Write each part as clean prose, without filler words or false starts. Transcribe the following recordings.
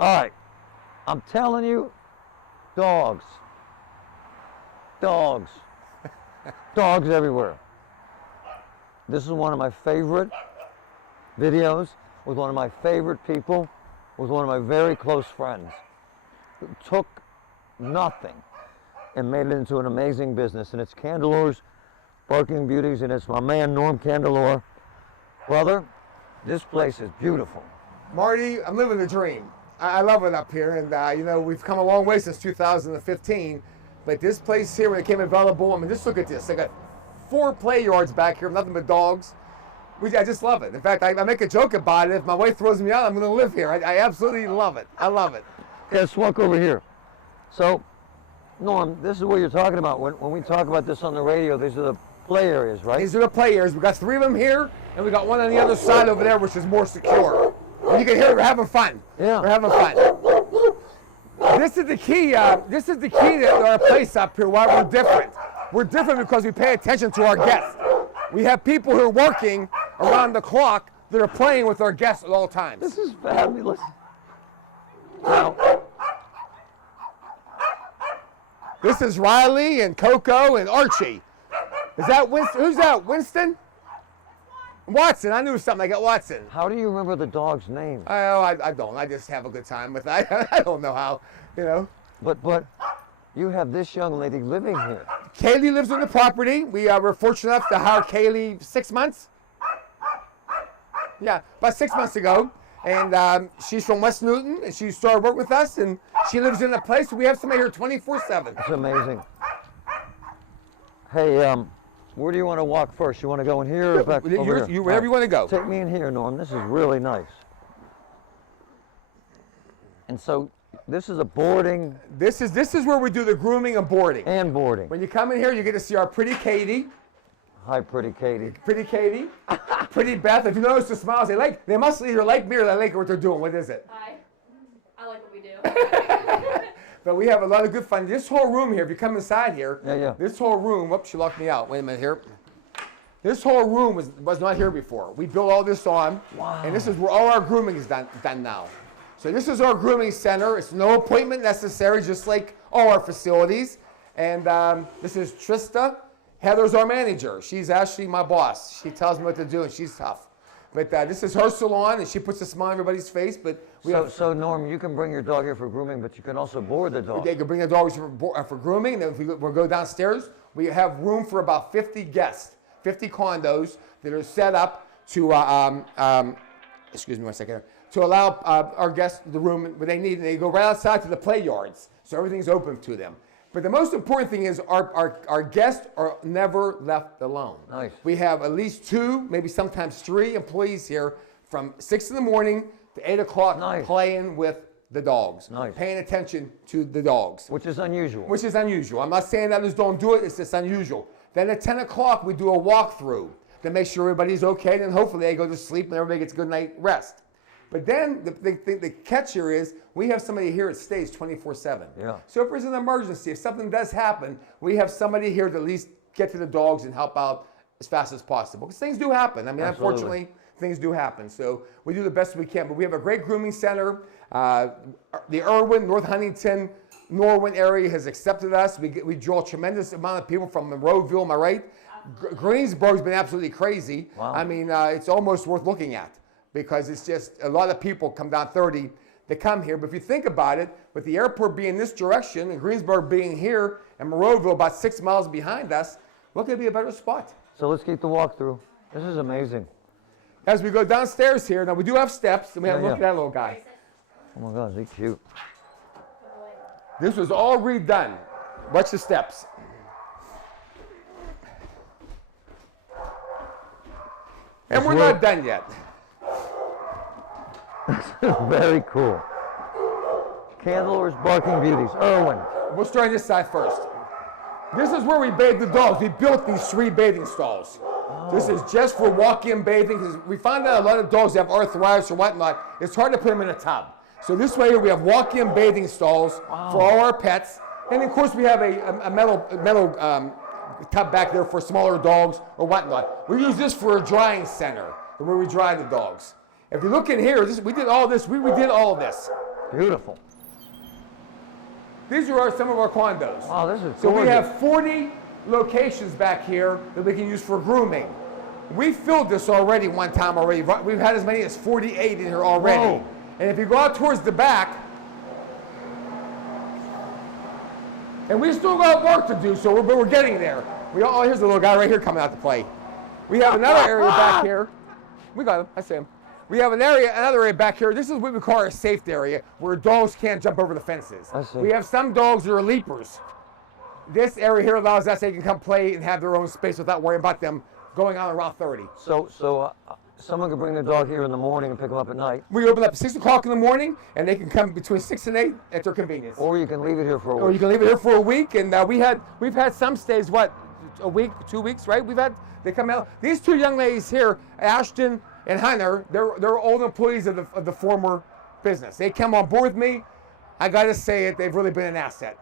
All right, I'm telling you, dogs. Dogs. Dogs everywhere. This is one of my favorite videos with one of my favorite people, with one of my very close friends, who took nothing and made it into an amazing business. And it's Candelore's Barking Beauties, and it's my man Norm Candelore. Brother, this place is beautiful. Marty, I'm living the dream. I love it up here, and you know, we've come a long way since 2015. But this place here, when it came available, I mean, just look at this. They got 4 play yards back here, nothing but dogs. I just love it. In fact, I make a joke about it. If my wife throws me out, I'm going to live here. I absolutely love it. I love it. Yeah, let's walk over here. So, Norm, this is what you're talking about. When we talk about this on the radio, these are the play areas, right? These are the play areas. We got 3 of them here, and we got one on the other side over there, which is more secure. And you can hear we're having fun. Yeah. We're having fun. This is the key. This is the key to our place up here. Why we're different. We're different because we pay attention to our guests. We have people who are working around the clock that are playing with our guests at all times. This is fabulous. Now, this is Riley and Coco and Archie. Is that Winston? Who's that? Winston? Watson. I knew something. I got Watson. how do you remember the dog's name? I don't. I just have a good time with it. I don't know how, you know. But you have this young lady living here. Kaylee lives on the property. We were fortunate enough to hire Kaylee 6 months. Yeah, about 6 months ago. And she's from West Newton, and she started work with us, and she lives in a place. We have somebody here 24/7. It's amazing. Hey, where do you want to walk first? You want to go in here or back over here? Wherever you want to go. Take me in here, Norm. This is really nice. And so this is a boarding This is where we do the grooming and boarding. and boarding. When you come in here, you get to see our pretty Katie. Hi, pretty Katie. Pretty Katie. Pretty Beth. If you notice the smiles, they must either like me or they like what they're doing. What is it? Hi. I like what we do. But we have a lot of good fun. This whole room here, if you come inside here, Yeah. this whole room, whoops, she locked me out. Wait a minute here. This whole room was not here before. We built all this on. Wow. And this is where all our grooming is done now. So this is our grooming center. It's no appointment necessary, just like all our facilities. And this is Trista. Heather's our manager. She's actually my boss. She tells me what to do, and she's tough. But this is her salon, and she puts a smile on everybody's face. But So Norm, you can bring your dog here for grooming, but you can also board the dog. they can bring the dogs for grooming. And then if we'll go downstairs, we have room for about 50 guests, 50 condos that are set up to, excuse me one second, to allow our guests the room where they need. And they go right outside to the play yards, so everything's open to them. But the most important thing is our guests are never left alone. Nice. We have at least 2, maybe sometimes 3 employees here from 6 in the morning to 8 o'clock Nice. playing with the dogs, Nice. paying attention to the dogs. Which is unusual. Which is unusual. I'm not saying others don't do it, it's just unusual. Then at 10 o'clock, we do a walkthrough to make sure everybody's okay, and hopefully they go to sleep and everybody gets a good night rest. But then the catch here is we have somebody here that stays 24/7. Yeah. So if there's an emergency, if something does happen, we have somebody here to at least get to the dogs and help out as fast as possible. Because things do happen. I mean, Absolutely. unfortunately, things do happen. So we do the best we can. But we have a great grooming center. The Irwin, North Huntington, Norwin area has accepted us. We draw a tremendous amount of people from Monroeville, am I right? Greensburg's been absolutely crazy. Wow. I mean, it's almost worth looking at because it's just a lot of people come down 30 to come here. But if you think about it, with the airport being this direction and Greensburg being here and Monroeville about 6 miles behind us, what could be a better spot? So let's keep the walkthrough. This is amazing. As we go downstairs here, now we do have steps, and we have a look Yeah. at that little guy. Oh my God, is he cute? This was all redone. Watch the steps. And we're not done yet. Very cool. Candelore's Barking Beauties, Irwin. We'll start on this side first. This is where we bathe the dogs. We built these 3 bathing stalls. This is just for walk-in bathing because we find out a lot of dogs have arthritis or whatnot. It's hard to put them in a tub. So this way we have walk-in bathing stalls for all our pets. And of course we have a metal tub back there for smaller dogs or whatnot. We use this for a drying center where we dry the dogs. If you look in here, we did all this. We redid all of this. Beautiful. These are some of our condos. Wow, this is So we gorgeous. have 40 locations back here that we can use for grooming. We filled this already one time already. We've had as many as 48 in here already. Whoa. And if you go out towards the back, and we still got work to do, so we're getting there. Here's a little guy right here coming out to play. We have another area back here. We got him. I see him. We have another area back here. This is what we call our safe area, where dogs can't jump over the fences. I see. We have some dogs that are leapers. This area here allows us they can come play and have their own space without worrying about them going on Route 30. So someone could bring the dog here in the morning and pick him up at night. We open up at 6 o'clock in the morning, and they can come between 6 and 8 at their convenience. Or you can leave it here for a Or week. you can leave it here for a week, and we've had some stays, a week, 2 weeks, right? They come out. These two young ladies here, Ashton and Hunter, they're old employees of the former business. They come on board with me. I got to say it, they've really been an asset.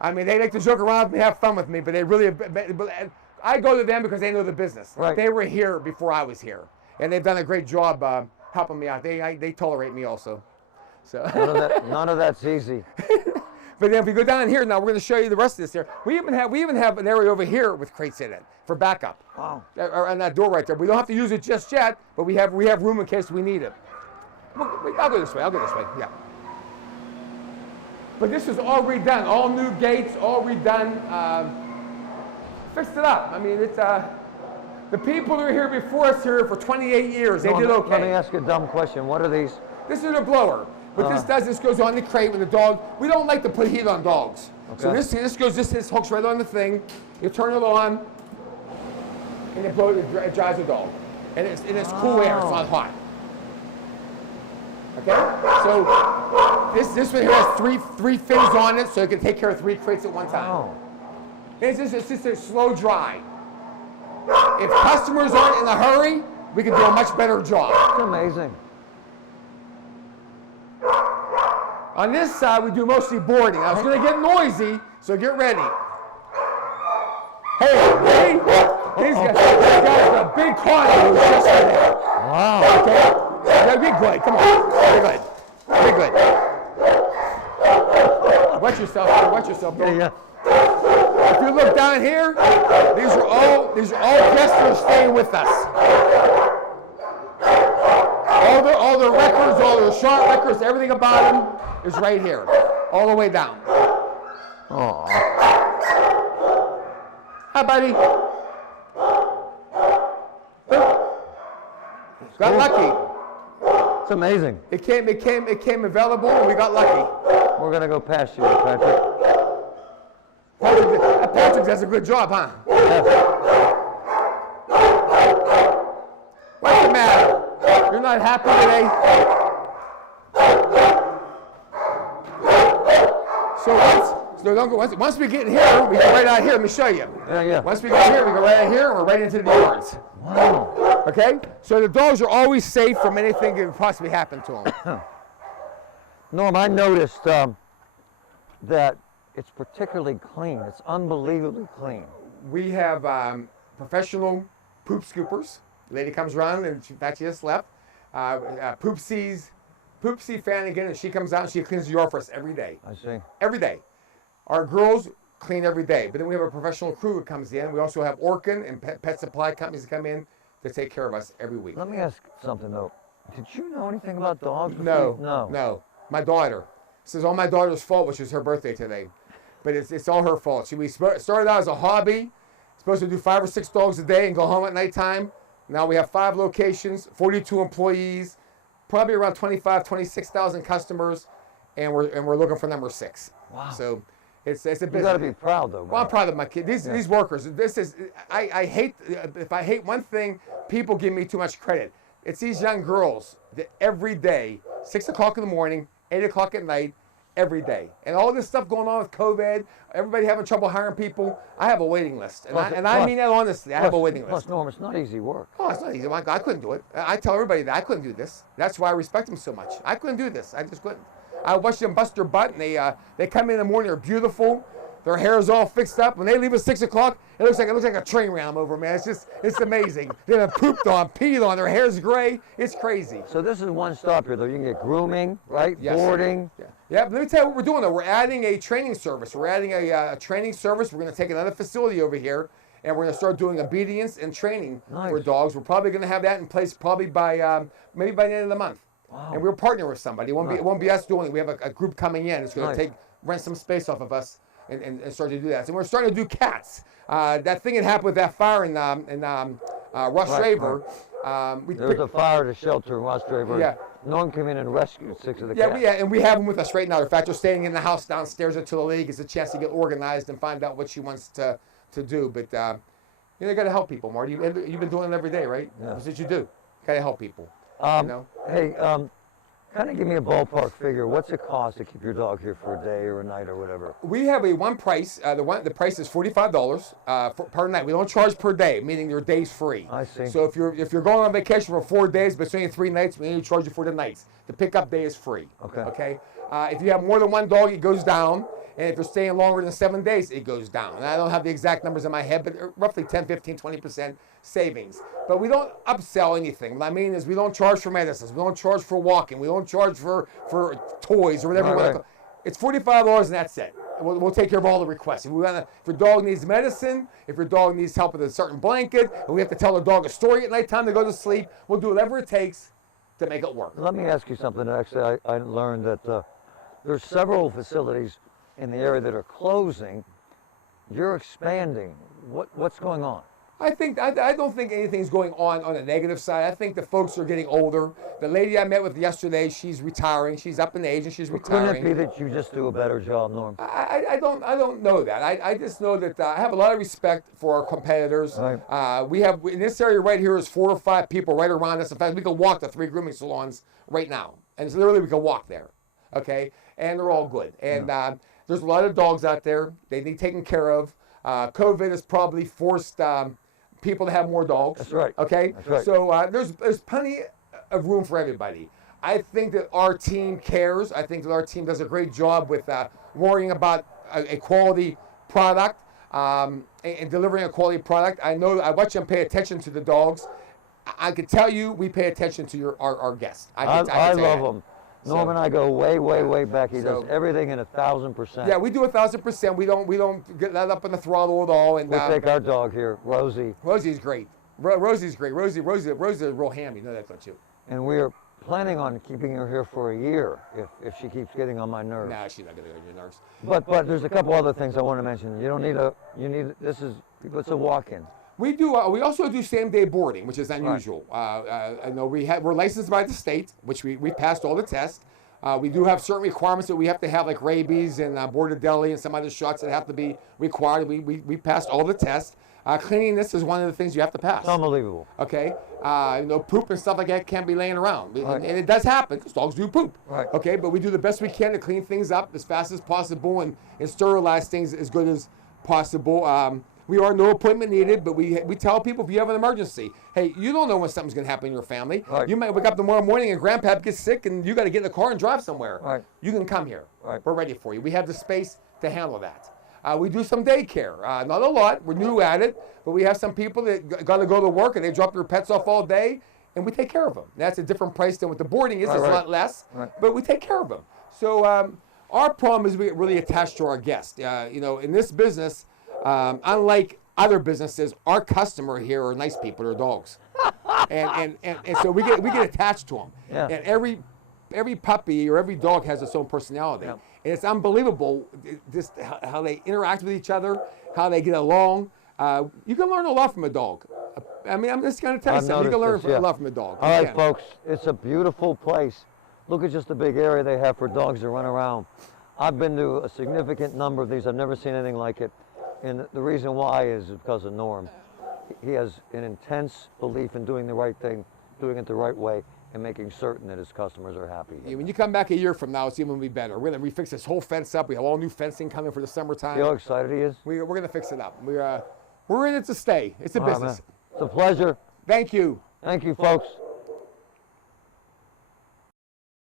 I mean, they like to joke around with me, have fun with me, but they really, I go to them because they know the business. Right. They were here before I was here, and they've done a great job helping me out. They tolerate me also. So. None of that's easy. But then if we go down here now, we're going to show you the rest of this here. We even have an area over here with crates in it for backup. Wow. On that door right there. We don't have to use it just yet, but we have room in case we need it. I'll go this way. Yeah. But this is all redone. All new gates, all redone. Fixed it up. I mean, it's the people that were here before us here for 28 years. They did okay. Let me ask you a dumb question. What are these? This is a blower. What this goes on the crate with the dog. We don't like to put heat on dogs. Okay. So this hooks right on the thing. You turn it on, and it dries the dog. And it's cool air, it's not hot. Okay? So this one here has three fins on it, so it can take care of 3 crates at one time. Oh. It's just a slow dry. If customers aren't in a hurry, we can do a much better job. That's amazing. On this side, we do mostly boarding. Now, it's going to get noisy, so get ready. Hey, these guys got a big carnival just for that. Wow. Okay? Yeah, be good. Come on. Be good. Watch yourself, bro. Yeah. If you look down here, these are all guests that are staying with us. All the records, all the shot records, everything about them is right here, all the way down. Oh. Hi, buddy. Got lucky. It's amazing. It came available, and we got lucky. We're gonna go past you, Patrick. Patrick does a good job, huh? Yes. What's the matter? You're not happy today? Once we get here, we go right out here. Let me show you. Yeah. Once we get here, we go right out here, and we're right into the yards. Wow. Okay? So the dogs are always safe from anything that could possibly happen to them. Norm, I noticed that it's particularly clean. It's unbelievably clean. We have professional poop scoopers. The lady comes around, and she just left. Poopsie Flanagan, and she comes out and she cleans the yard for us every day. I see. Every day. Our girls clean every day, but then we have a professional crew that comes in. We also have Orkin and pet supply companies that come in to take care of us every week. Let me ask something though. Did you know anything about dogs? No. My daughter. This is all my daughter's fault, which is her birthday today. But it's all her fault. We started out as a hobby, supposed to do 5 or 6 dogs a day and go home at nighttime. Now we have 5 locations, 42 employees, probably around 26,000 customers, and we're looking for number 6. Wow. So it's a business. You got to be proud though. Well, I'm proud of my kids. These workers. I hate, if I hate one thing, people give me too much credit. It's these young girls that every day, 6 o'clock in the morning, 8 o'clock at night, every day. And all this stuff going on with COVID, everybody having trouble hiring people, I have a waiting list. I mean that honestly, I have a waiting list. Plus, Norm, it's not easy work. Oh, it's not easy. I couldn't do it. I tell everybody that I couldn't do this. That's why I respect them so much. I couldn't do this. I just couldn't. I watch them bust their butt, and they come in the morning, they're beautiful. Their hair is all fixed up. When they leave at 6 o'clock, it looks like a train ram over, man. It's amazing. They're pooped on, peed on. Their hair's gray. It's crazy. So this is one stop here, though. You can get grooming, right? Yes. Boarding. Yeah. Let me tell you what we're doing, though. We're adding a training service. We're adding a training service. We're going to take another facility over here, and we're going to start doing obedience and training for dogs. We're probably going to have that in place probably by maybe by the end of the month. Wow. And we're partnering with somebody. It won't be us doing it. We have a group coming in. It's going to rent some space off of us and start to do that. So we're starting to do cats. That thing that happened with that fire in Russ Raver. There was a fire at a shelter in West Raver. Yeah. Norm came in and rescued 6 of the cats. And we have them with us right now. In fact, they're staying in the house downstairs until the league. It's a chance to get organized and find out what she wants to do. But you got to help people, Marty. You've been doing it every day, right? Yeah. That's what you do. Got to help people. Hey, kind of give me a ballpark figure. What's it cost to keep your dog here for a day or a night or whatever? We have one price. The price is $45 per night. We don't charge per day, meaning your day's free. I see. So if you're going on vacation for 4 days, but it's only 3 nights, we only charge you for the nights. The pickup day is free. Okay. Okay. If you have more than one dog, it goes down. And if you're staying longer than 7 days, it goes down. And I don't have the exact numbers in my head, but roughly 10, 15, 20% savings. But we don't upsell anything. What I mean is we don't charge for medicines. We don't charge for walking. We don't charge for toys or whatever you want to call it. It's $45 and that's it. We'll take care of all the requests. If your dog needs medicine, if your dog needs help with a certain blanket, and we have to tell the dog a story at nighttime to go to sleep, we'll do whatever it takes to make it work. Let me ask you something. Actually, I learned that there's several facilities in the area that are closing. You're expanding. What's going on? I don't think anything's going on a negative side. I think the folks are getting older. The lady I met with yesterday, she's retiring. She's up in age and she's retiring. Couldn't it be that you just do a better job, Norm? I don't know that. I just know that I have a lot of respect for our competitors. Right. We have in this area right here is 4 or 5 people right around us. In fact, we can walk the 3 grooming salons right now, and so literally we can walk there. Okay, and they're all good. And there's a lot of dogs out there. They need taken care of. COVID has probably forced people to have more dogs. That's right. Okay. That's right. So there's plenty of room for everybody. I think that our team cares. I think that our team does a great job with worrying about a quality product and delivering a quality product. I watch them pay attention to the dogs. I can tell you, we pay attention to our guests. I love them. Norm and I go way, way, way back. He does everything in 1,000%. Yeah, we do 1,000%. We don't get that up on the throttle at all. And we'll take our dog here, Rosie. Rosie's great. Rosie's great. Rosie's a real ham. You know that, don't you? And we're planning on keeping her here for a year if she keeps getting on my nerves. No, she's not going to get on your nerves. But there's a couple other things I want to mention. It's a walk-in. We do. We also do same-day boarding, which is unusual. Right. I know we're licensed by the state, which we passed all the tests. We do have certain requirements that we have to have, like rabies and Bordelli and some other shots that have to be required. We passed all the tests. Cleanliness is one of the things you have to pass. It's unbelievable. Okay. Poop and stuff like that can't be laying around. Right. And it does happen because dogs do poop. Right. Okay. But we do the best we can to clean things up as fast as possible and sterilize things as good as possible. We are no appointment needed, but we tell people if you have an emergency, hey, you don't know when something's going to happen in your family. Right. You might wake up tomorrow morning and grandpa gets sick and you got to get in the car and drive somewhere. Right. You can come here. Right. We're ready for you. We have the space to handle that. We do some daycare. Not a lot. We're new at it, but we have some people that got to go to work and they drop their pets off all day, and we take care of them. That's a different price than what the boarding is. It's a lot less, but we take care of them. So our problem is we get really attached to our guests. In this business, unlike other businesses, our customer here are nice people. They're dogs, and so we get attached to them. Yeah. And every puppy or every dog has its own personality, and it's unbelievable just how they interact with each other, how they get along. You can learn a lot from a dog. I mean, I'm just going to tell you something. You can learn a lot from a dog. All right, folks, it's a beautiful place. Look at just the big area they have for dogs to run around. I've been to a significant number of these. I've never seen anything like it. And the reason why is because of Norm. He has an intense belief in doing the right thing, doing it the right way, and making certain that his customers are happy. Yeah, when you come back a year from now, it's even going to be better. We're going to refix this whole fence up. We have all new fencing coming for the summertime. See how excited he is? We're going to fix it up. We're in it to stay. It's a business. It's a pleasure. Thank you. Thank you, folks.